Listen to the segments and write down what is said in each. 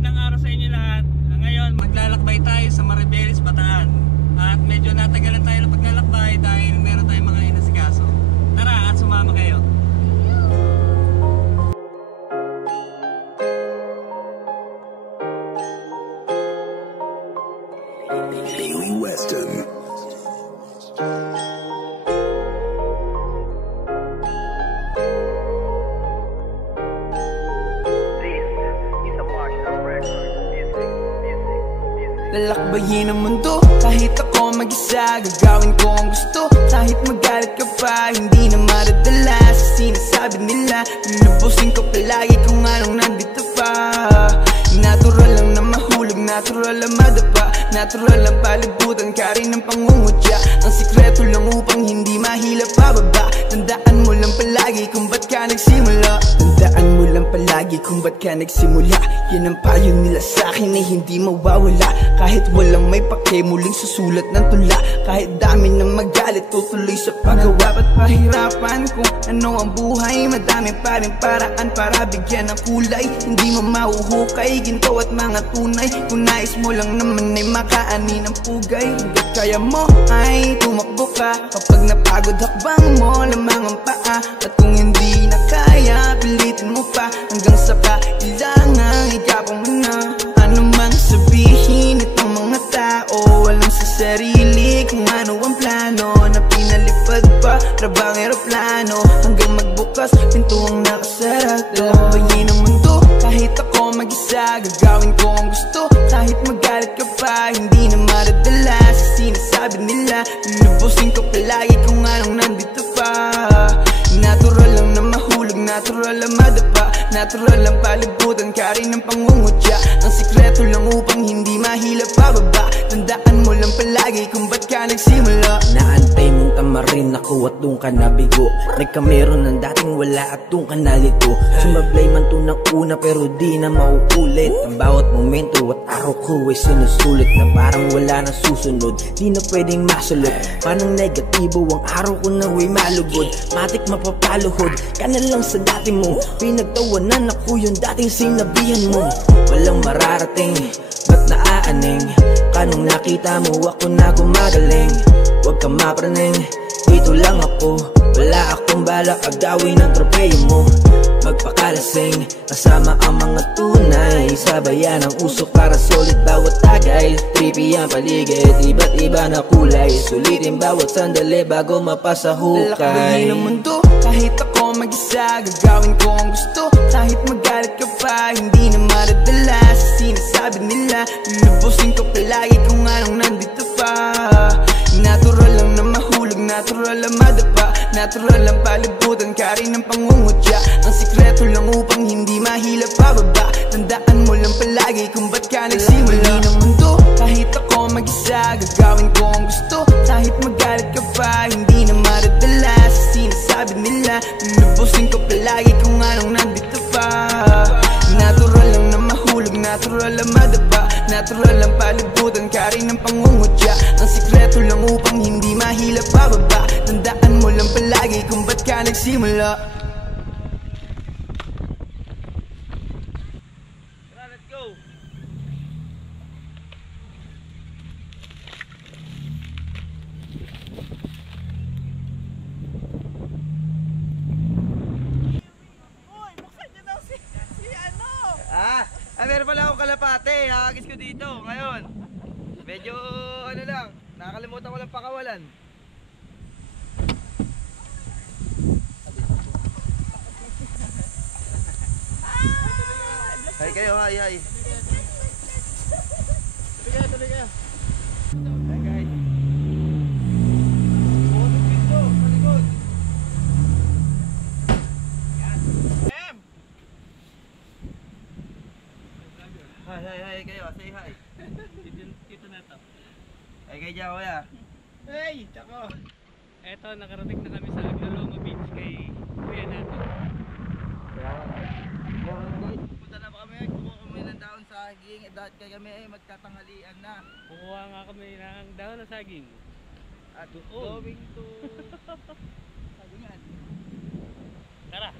Magandang araw sa inyo lahat. Ngayon, maglalakbay tayo sa Maribeles, Bataan. At medyo natagalan tayo ng paglalakbay dahil meron tayong mga inasikaso. Tara at sumama kayo. Daily Weston. Lalakbayin ang mundo, kahit ako mag-isa. Gagawin ko ang gusto, kahit magalit ka pa. Hindi na madadala sa sinasabi nila. Lulubusin ko palagi kung anong nandito pa. Natural lang na mahulog, natural lang madapa. Natural lang palibutan ka rin ng pangungutya. Ang sikreto lang upang hindi mahila pababa. Tandaan mo lang palagi kung ba't ka nagsimula. Tandaan mo lang palagi kung ba't ka nagsimula. Yan ang payo nila sa'kin ay hindi mawawala. Kahit walang may pake, muling susulat ng tula. Kahit dami ng magalit, tutuloy sa paggawa. Ba't pahirapan kung ano ang buhay? Madami pa rin paraan para bigyan ng kulay. Hindi mo mahuhukay, ginto at mga tunay. Kung nais mo lang naman ay makaani ng pugay. Hanggat kaya mo ay tumakbo ka. Kapag napagod hakbang mo lamang ang paa. At kung hindi na kaya, pilitin mo pa. Hanggang sa kailangan igapang mo na. Ano mang sabihin itong mga tao, alam sa sarili kung ano ang plano. Na pinalipad pa, rabang aeroplano. Hanggang magbukas, pinto ang nakasara. Lalakbayin ang mundo, kahit ako mag-isa. Gagawin ko ang gusto, kahit magalit ka pa. Hindi na madadala sa sinasabi nila. Lulubusin ko palagi kung anong nandito pa. Natural lang na mahulog, natural lang madapa. Natural lang palibutan ka rin ng pangungutya. Ang sikreto lang upang hindi mahila pababa. Tandaan mo lang palagi kung ba't ka nagsimula. Naantay mong tamarin ako at doon ka nabigo. Nagkameron ng dating wala at doon ka nalito. Sumablay man to ng una pero di na mauulit. Ang bawat momento at araw ko ay sinusulit. Na parang wala na susunod, di na pwedeng masulot. Parang negatibo ang araw ko na way malugod. Matik mapapaluhod ka na lang sa dati mo. Pinagtawanan ako yung dating sinabihan mo. Walang mararating, ba't naaaning? Kanong nakita mo ako na gumagaling. Huwag ka mapraning, dito lang ako. Wala akong balak agawin ng tropeyo mo. Magpakalasing, kasama ang mga tunay. Sabayan ang usok para solid bawat tagay. Trippy ang paligid, iba't iba na kulay. Sulitin bawat sandali bago mapasa hukay. Lalakbayin ang mundo, kahit ako mag-isa. Gagawin ko ang gusto, kahit magalit ka pa. Hindi na madadala sa sinasabi nila. Lulubusin ko palagi kung anong nandito pa. Natural lang na mahulog, natural lang madapa. Natural lang palibutan ka rin ng pangungutya. Ang sikreto lang upang hindi mahila pababa. Tandaan mo lang palagi kung ba't ka nagsimula. Ng mundo, kahit ako mag-isa. Gagawin ko ang gusto, kahit magalit ka pa. Hindi na madadala sa sinasabi nila. Lulubusin ko palagi kung anong nandito pa. Natural lang na mahulog, natural lang madapa. Natural lang palibutan ka rin ng pangungutya. Ang sikreto lang upang hindi mahila pababa. Tandaan mo lang palagi kung ba't ka nagsimula. Let's go! Uy, buksan niyo daw si ano! Meron pala akong kalapate, hahagis ko dito ngayon. Medyo ano lang, nakakalimutan ko lang pakawalan. Hay kayo, hay. Tuloy kayo. Ayan guys. Bonus dito, sa likod. Em! Hi kayo, say hi. Dito na to. Ay kayo dyan, kuya. Hey! Tsako! Eto, nakarating na kami sa Aglaloma Beach kay kuya natin. Punta na ba kami, kumuha kami ng daon saging. Dahil kami ay magtatanghalian na. Kukuha nga kami ng dahon ng saging. At Doon. going to sagingan. Tara!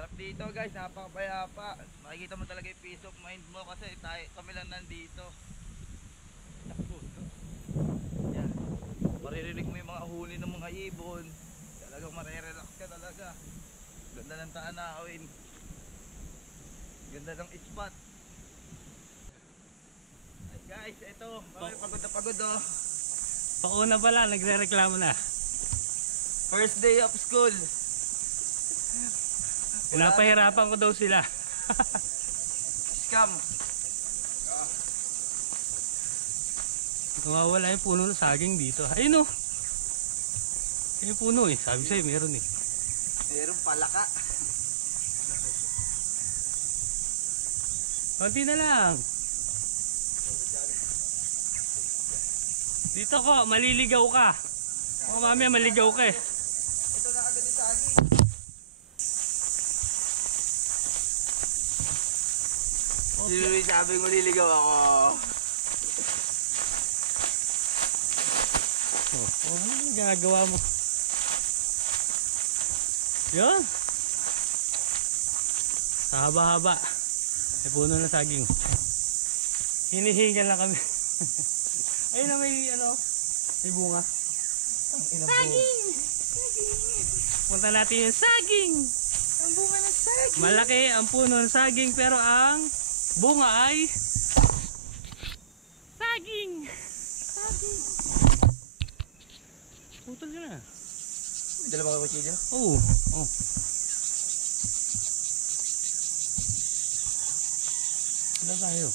Sarap dito guys, napakapayapa. Makikita mo talaga yung peace of mind mo kasi kami lang nandito. Yan. Maririnig mo yung mga huni ng mga ibon. Talagang marirelax ka talaga. Ganda ng tanawin. Ganda ng spot. Ay guys, eto. Pagod na pagod oh. Pauna pala, nagre-reklamo na. First day of school. Pinapahirapan ko daw sila. Scam. Nawawala yung puno ng saging dito. Ayun o. Yung puno eh. Sabi sa'yo, meron eh. Meron palaka. Konti na lang. Dito ko, maliligaw ka. O mamaya maligaw ka eh. Ito na agad yung saging. Sino sabi mo liligaw ako? Ano yung ginagawa mo? Yun. Sa haba-haba. May puno na saging. Hinihingal na kami. Ayun na may may bunga. Saging! Punta natin yung saging. Ang bunga ng saging. Malaki ang puno ng saging pero ang bunga ay saging. Saging. Putol ka na. May dala ba kayo kutsilyo? Oo. Oh. Wala tayo.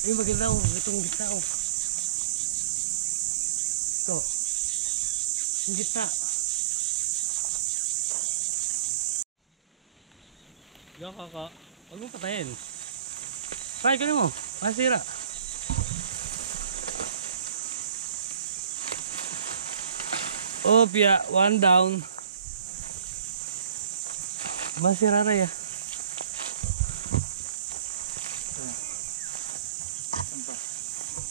Ay, maganda oh. Itong gitna oh. Ito. Yung gitna. Yung kaka. Huwag mo patayin. Try ka na mo. Masira. Opya, one down. Masira na ya.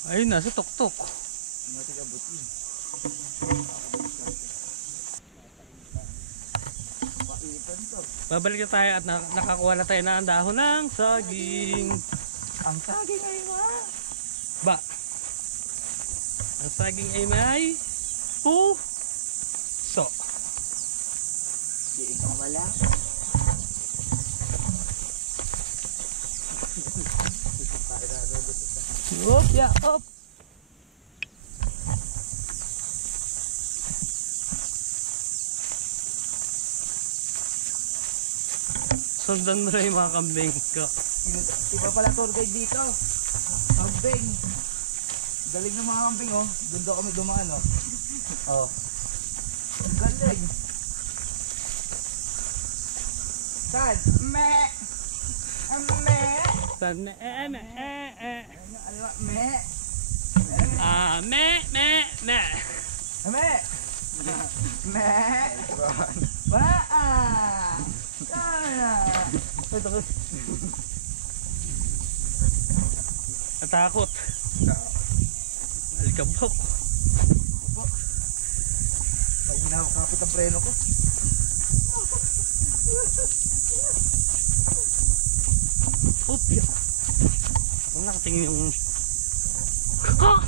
Ayun na, sa tuktok. Babalik na tayo at nakakuha na tayo ng dahon ng saging. Ang saging ay Ba? Ang saging ay may puso. Di ikaw wala. Op, ya, op. Sundan mo na yung mga kambing ko. Iba pala tour guide dito. Kambing. Galing ng mga kambing oh. Doon daw kami dumaan oh. Oh. Ang galing. Saan? Me. Me. San me. Ano? Me. Ah, me. Me. Me. Ba. Natakot. Alikabok. May hinakapit ang preno ko. Opya. Kung nakatingin yung... Ah!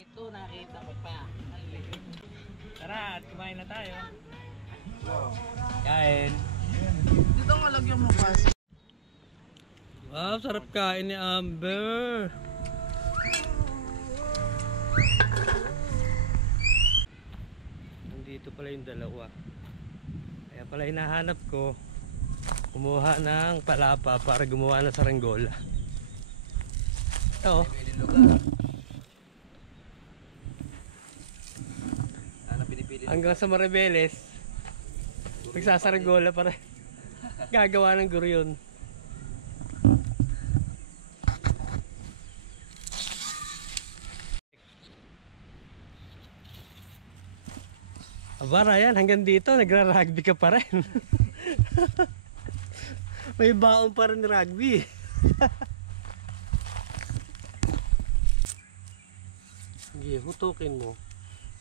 Ito nakita ko pa. Tara, at kumain na tayo. Kain. Dito nga lagyan mo kasi. Wow, sarap kain ni Amber. Nandito pala yung dalawa. Kaya pala hinahanap ko. Kumuha ng palapa para gumawa ng saranggola. Ito. Hanggang sa Maribeles, nagsasaranggola pa rin. Gagawa ng guryon. Aba Ryan, hanggang dito nagra-rugby ka pa rin. May baon pa rin rugby. Sige, hutukin mo.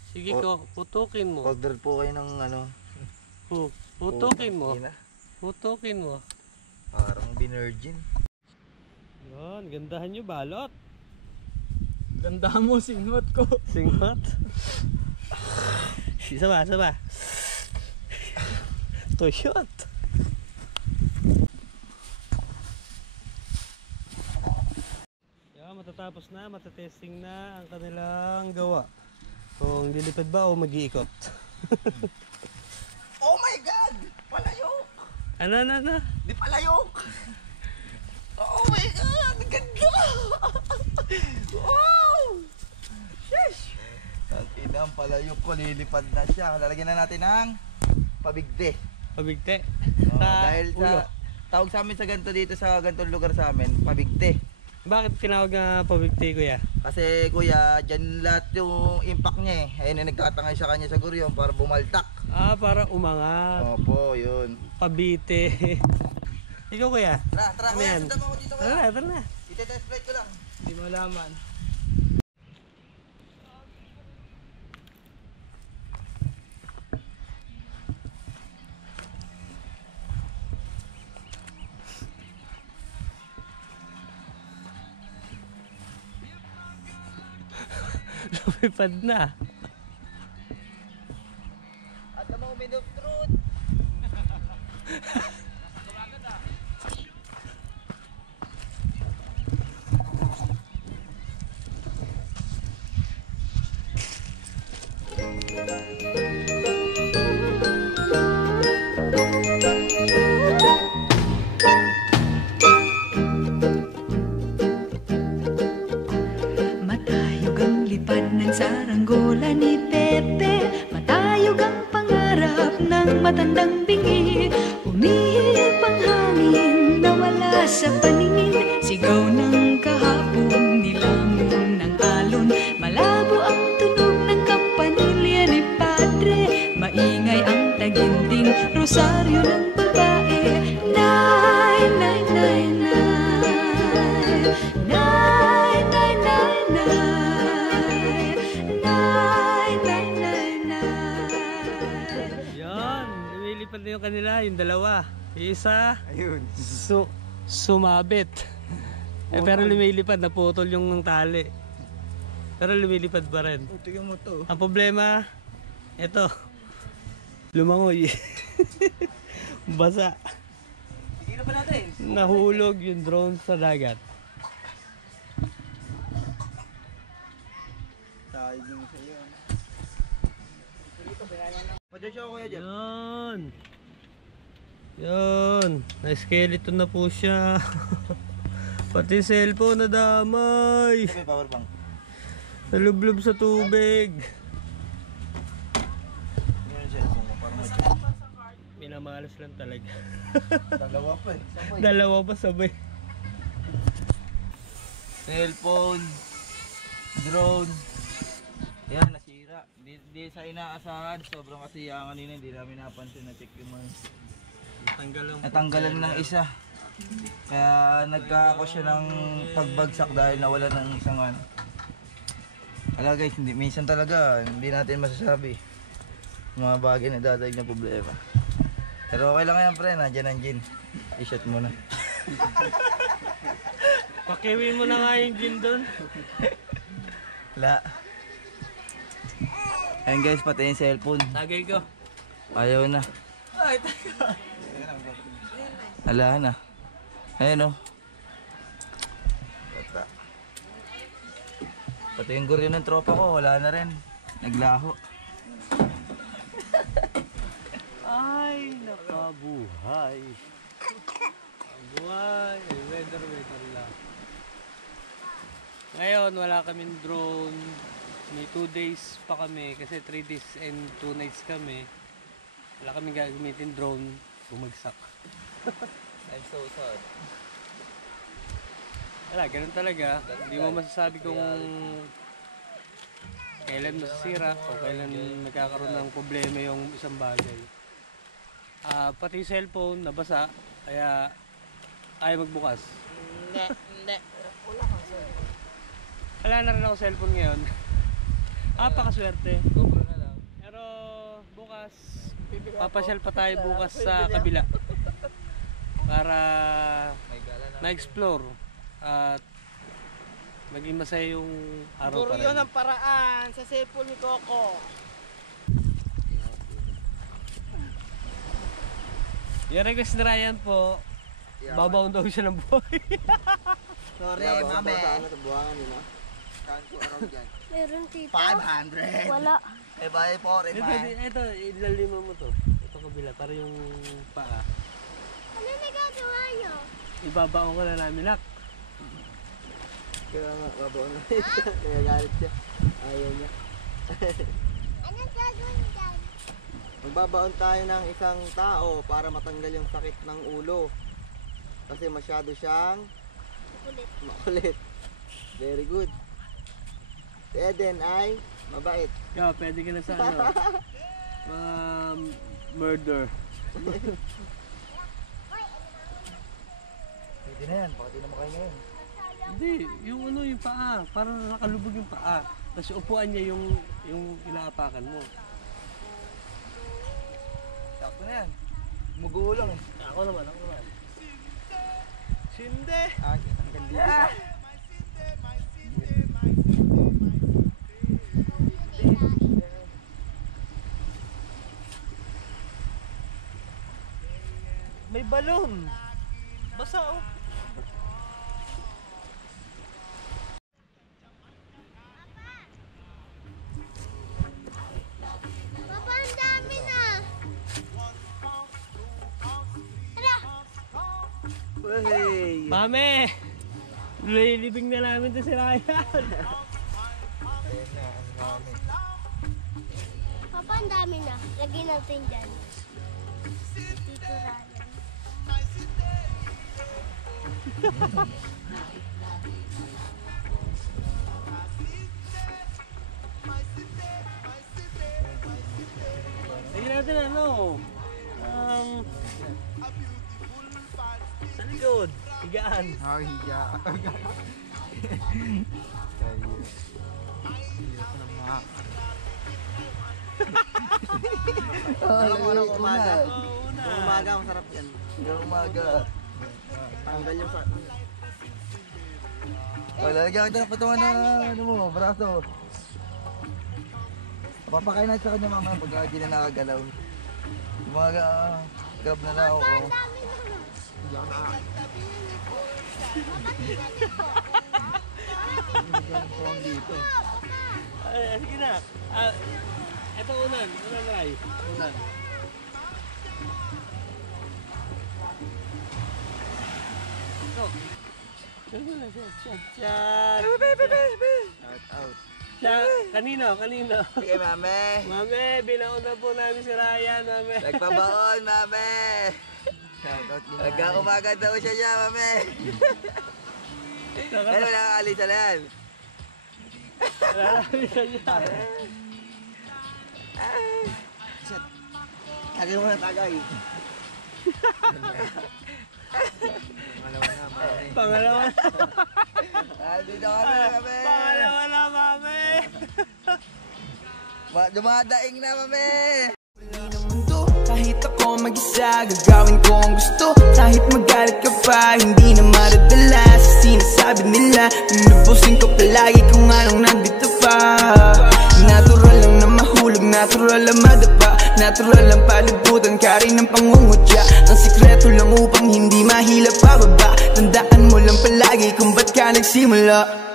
Sige ko, hutukin mo. Order po kayo ng ano. Hutukin mo. Ina. Hutukin mo. Parang binergin. Yun, gandahan nyo balot. Ganda mo, singot ko. Singot. Isa ba? Tuyot. Yan, matatapos na, matatesting na ang kanilang gawa. Kung lilipad ba o mag-iikot. Oh my God! Palayok! Ano? Di palayok! Oh my God! Ganda! Wow! Sheesh! Ina, ang palayok ko, lilipad na siya. Lalagyan na natin ng pabigte. Pabigte. Dahil ulo. tawag sa amin sa ganito dito sa ganitong lugar sa amin, pabigte. Bakit tinawag na pabigte, kuya? Kasi kuya, dyan lahat yung impact niya eh. Ayun yung nagtatangay sa kanya sa guryon para bumaltak. Para umangat. Opo, yun. Pabite. Ikaw, kuya? Tara, Ano kuya, yan? sundan mo ako dito kuya. Tara na. Ite-test flight ko lang. Hindi mo malaman. Lumipad na. At the moment of truth. Matayog ang lipad ng saranggola ni Pepe, matayog ang pangarap ng matandang bingi. Umihip ang hangin, nawala sa paningin, sigaw ng kahapon, nilamon ng alon. Malabo ang tunog ng kampanilya ni Padre, maingay ang taginting rosaryo ng babae. Nay, nay, nay, nay, nay, nay, nay, nay, nay, nay, nay, nay. Yan. Lumilipad na yung kanila. Yung dalawa. Yung isa. Ayun. Sumabit. Pero lumilipad. Naputol yung tali. Pero lumilipad pa rin. Tingnan mo to. Ang problema, ito. Lumangoy. Basa. Tingnan pa natin. Nahulog yung drone sa dagat. Tayo yung sa'yo. Padyan siya ako kuya dyan. Yun. Na-skeleton na po siya. Pati cellphone nadamay. Ito may power bank. Nalublob sa tubig. Ano yung cellphone ko? Parang may check. Minamalas lang talaga. Dalawa pa eh. Sabay. Dalawa pa sabay. Cellphone, drone. Yan, nasira. Di sa inaasahan. Sobrang kasiyangan nila. Hindi namin napansin na check yung mga. Natanggalan ng isa. Kaya nagkako siya ng pagbagsak dahil nawala ng isang ano. Wala guys, hindi, minsan talaga hindi natin masasabi mga bagay na dadaig na problema. Pero okay lang yan pre, nandiyan ang gin. I-shot mo na. Pakiwin mo na nga yung gin doon. Wala. Ayan guys, pati yung cellphone. Tagay ko. Ayaw na. Wala na. Ayan o. Pati yung guryo ng tropa ko, wala na rin. Naglaho. Ay, nakabuhay. Buhay. Ay, weather lang. Ngayon, wala kaming drone. May 2 days pa kami kasi 3 days and 2 nights kami. Wala kaming gagamitin drone. Bumagsak. I'm so sad. Wala, ganun talaga. Hindi mo masasabi kung kailan masisira o kailan nagkakaroon ng problema yung isang bagay. Pati cellphone nabasa, kaya ayaw magbukas. Hindi. Wala na rin ako cellphone ngayon. Napakaswerte. GoPro na lang. Pero bukas, papasyal pa tayo bukas sa kabila. Para May gala na. ma-explore at maging masaya yung araw Puro pa yun rin. ang paraan sa cellphone ni Coco. Yung request ni Ryan po, babaon daw siya ng buhay. Sorry, mame. Kanto around dyan. Meron tita. 500. Wala. Eh, bye po rin, Ito, ilalima mo to. Ito kabila, para yung paa. Ano nagagawa niyo? Ibabaon ko na namin, nak. Kaya nga, babaon na. Kaya galit siya. Ayaw niya. Anong gagawin dyan? Magbabaon tayo ng isang tao para matanggal yung sakit ng ulo. Kasi masyado siyang makulit. Very good. Si Eden ay mabait. Kaya pwede ka na sa ano, murder. Pwede na yan, pakati na mo kayo ngayon. Hindi, yung ano, yung paa. Parang nakalubog yung paa. Tapos yung upuan niya yung inaapakan mo. Sakto na yan. Mugulo lang eh. Ako naman. Sinde! Hanggang dito. May balon. Basa oh. Papa, ang dami na. Hey! Mame! Lilibing na namin to si Ryan. Ayan na, ang dami. Papa, ang dami na. Lagyan natin dyan. Dito Ryan. Lagyan natin ano? Sa likod. Higaan. Oh, higa. Alam mo na umaga. Umaga, masarap yan. Hanggang umaga. Tanggal yung sa... Oh, lalagyan kita ng patungan na ano mo, braso. Papakain natin sa kanya mama pag hindi na nakagalaw. Umaga, grab na lang ako. Ang dami na. Diyan na. Papa, dito. Ay, sige na. Ito unan. Unan, Ray. Unan. Ito. Shout Out. Siya, kanino? Sige, mame. Mame, binaon na po namin si Ryan, mame. Nagpabaon, mame. Nagka-umaga daw siya, mame. Ano, nakakaalisa na yan. Nakakalisan niya. Shit. Tagay mo na tagay. Pangalawa na. Dito kami, mame. Pangalawa na, mame. Dumadaing na, mame. Kahit ako mag-isa, gagawin ko ang gusto. Kahit magalit ka pa, hindi na maradala sa sinasabi nila. Lulubusin ko palagi kung anong nandito pa. Natural lang na mahulog, natural lang madapa, natural lang palibutan ka rin ng pangungutya. Ang sikreto lang upang hindi mahila pababa. Tandaan mo lang palagi kung ba't ka nagsimula.